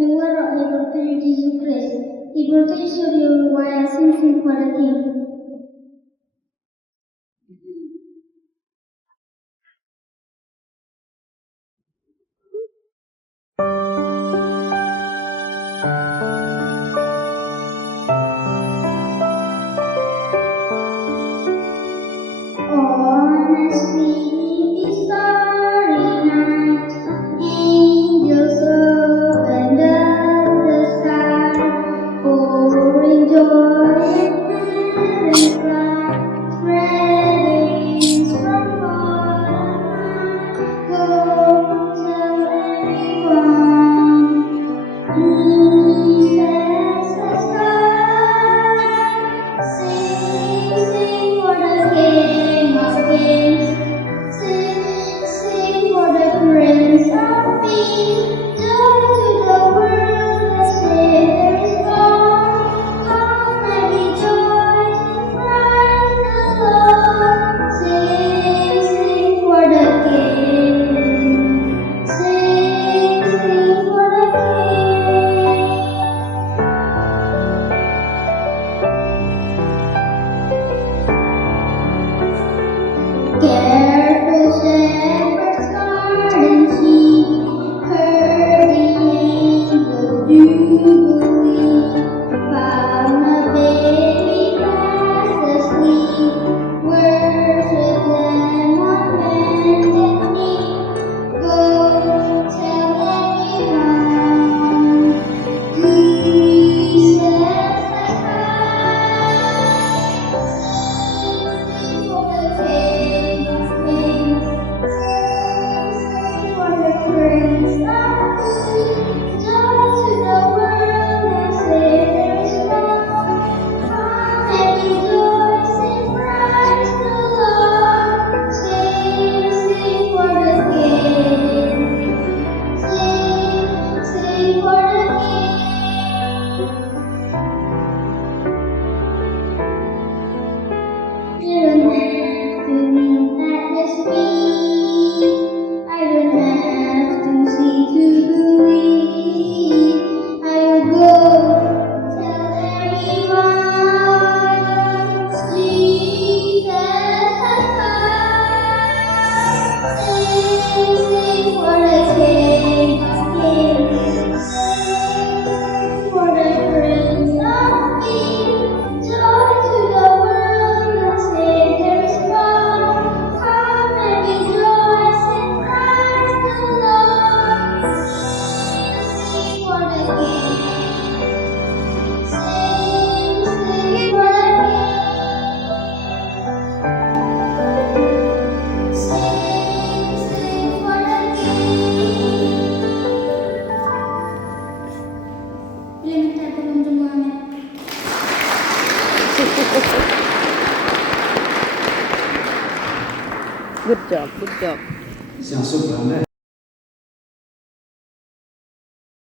Luego Evangelho de Jesus Cristo. E por que chorou o ar assim sem for aqui? On a sleepy, starry night, angels opened up the sky, pouring joy and heaven's light, spreading from far and high. Go tell everyone, Jesus has come. Sing, sing for the King of Kings. Sing for the Prince of Peace. Joy to the world, the Savior is born. Come and rejoice in Christ the Lord. Sing, sing for the King. Sing, sing for the King. Careful shepherds guard and sheep, heard the angels jubilee, found a baby fast asleep, worship them on bended knee. Go tell everyone, Jesus has come. Sing for the King of Kings. Sing for the Prince of Peace. Joy to the world, the Savior is born. Come and rejoice in Christ the Lord. Sing, sing for the King. Sing, sing for the King. You don't have to kneel at His feet. I don't have to see to believe. I will go tell everyone, Jesus has come. Sing, sing for the King of Kings. Sing for the Prince of Peace. Joy to the world, the Savior is born. Come and rejoice in Christ the Lord. Sing for the King. Sing, sing for the King. Sing, sing for the King. Boleh minta tolong jemaahnya? Good job, good job. 享受表演。